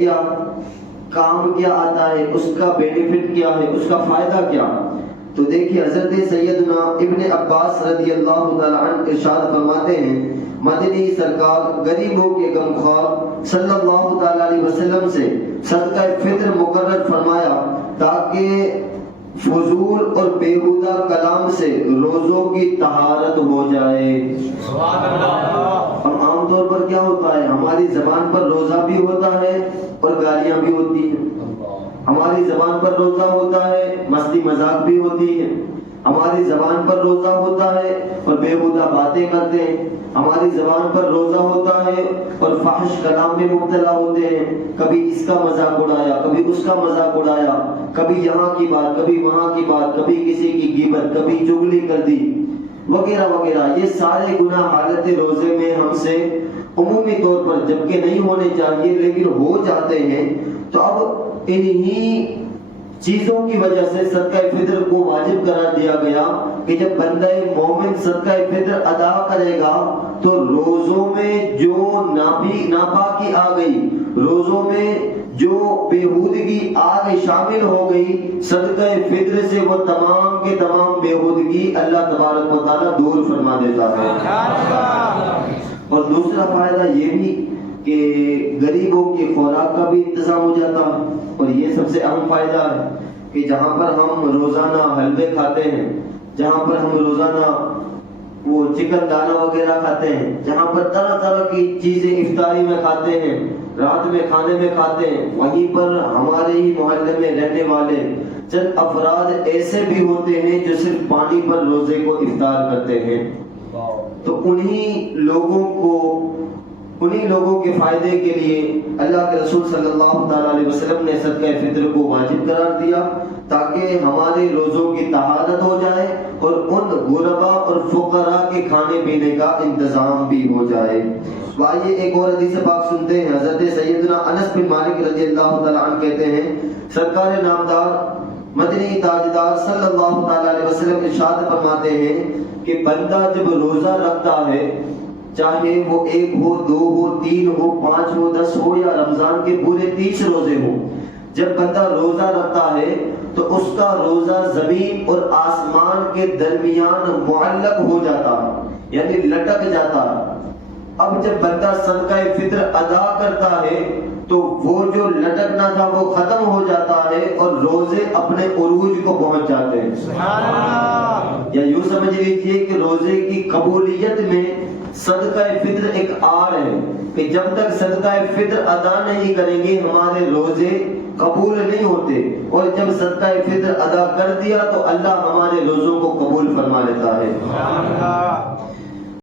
کیا، کام کیا آتا ہے، اس کا بینیفٹ کیا ہے، اس کا فائدہ کیا؟ تو دیکھیے حضرت سیدنا ابن عباس رضی اللہ تعالیٰ عنہ ارشاد فرماتے ہیں مدنی سرکار غریبوں کے غمخوار صلی اللہ تعالیٰ علیہ وسلم سے صدقہ فطر مقرر فرمایا تاکہ فضول اور بیہودہ کلام سے روزوں کی طہارت ہو جائے۔ سبحان اللہ۔ ہم عام طور پر کیا ہوتا ہے، ہماری زبان پر روزہ بھی ہوتا ہے اور گالیاں بھی ہوتی ہیں، ہماری زبان پر روزہ ہوتا ہے مستی مذاق بھی ہوتی ہے، ہماری زبان پر روزہ ہوتا ہے اور بیہودہ باتیں کرتے ہیں، ہماری زبان پر روزہ ہوتا ہے اور فحش کلام میں مبتلا ہوتے ہیں، کبھی اس کا مذاق اڑایا، کبھی اس کا مذاق اڑایا، کبھی یہاں کی بات، کبھی وہاں کی بات، کبھی کسی کی غیبت، کبھی چغلی کر دی وغیرہ وغیرہ۔ یہ سارے گناہ حالت روزے میں ہم سے عمومی طور پر جبکہ نہیں ہونے چاہیے لیکن ہو جاتے ہیں۔ تو اب انہی چیزوں کی وجہ سے صدقہ فطر کو واجب قرار دیا گیا کہ جب بندہ مومن صدقہ فطر ادا کرے گا تو روزوں میں جو ناپاکی آ گئی، روزوں میں جو بیہودگی آ گئی، شامل ہو گئی، صدقہ فطر سے وہ تمام کے تمام بیہودگی اللہ تبارک و تعالیٰ دور فرما دیتا ہے۔ اور دوسرا فائدہ یہ بھی کہ غریبوں کی خوراک کا بھی انتظام ہو جاتا ہے، اور یہ سب سے اہم فائدہ ہے کہ جہاں پر ہم روزانہ حلوے کھاتے ہیں، جہاں پر ہم روزانہ وہ چکن دانا وغیرہ کھاتے ہیں، جہاں پر طرح طرح کی چیزیں افطاری میں کھاتے ہیں، رات میں کھانے میں کھاتے ہیں، وہیں پر ہمارے ہی محلے میں رہنے والے چند افراد ایسے بھی ہوتے ہیں جو صرف پانی پر روزے کو افطار کرتے ہیں، تو انہی لوگوں کے فائدے کے لیے اللہ کے رسول صلی اللہ تعالیٰ علیہ وسلم نے صدقہ فطر کو واجب قرار دیا تاکہ ہمارے روزوں کی طہارت ہو جائے اور ان غربا اور فقراء کے کھانے پینے کا انتظام بھی ہو جائے۔ آئیے ایک اور حدیث پاک سنتے ہیں۔ حضرت سیدنا انس بن مالک رضی اللہ تعالیٰ عنہ کہتے ہیں سرکار نامدار مدنی تاجدار صلی اللہ تعالیٰ علیہ وسلم ارشاد فرماتے ہیں کہ بندہ جب روزہ رکھتا ہے، چاہے وہ 1 ہو، 2 ہو، 3 ہو، 5 ہو، 10 ہو، یا رمضان کے پورے 30 روزے ہوں، جب بندہ روزہ رکھتا ہے تو اس کا روزہ زمین اور آسمان کے درمیان معلق ہو جاتا ہے، یعنی لٹک جاتا ہے۔ اب جب بندہ صدقہ فطر ادا کرتا ہے تو وہ جو لٹکنا تھا وہ ختم ہو جاتا ہے اور روزے اپنے عروج کو پہنچ جاتے ہیں۔ سبحان اللہ۔ یا یوں سمجھ لیجئے کہ روزے کی قبولیت میں صدقہ فطر ایک آڑ ہے کہ جب تک صدقہ فطر ادا نہیں کریں گے ہمارے روزے قبول نہیں ہوتے، اور جب صدقہ فطر ادا کر دیا تو اللہ ہمارے روزوں کو قبول فرما لیتا ہے۔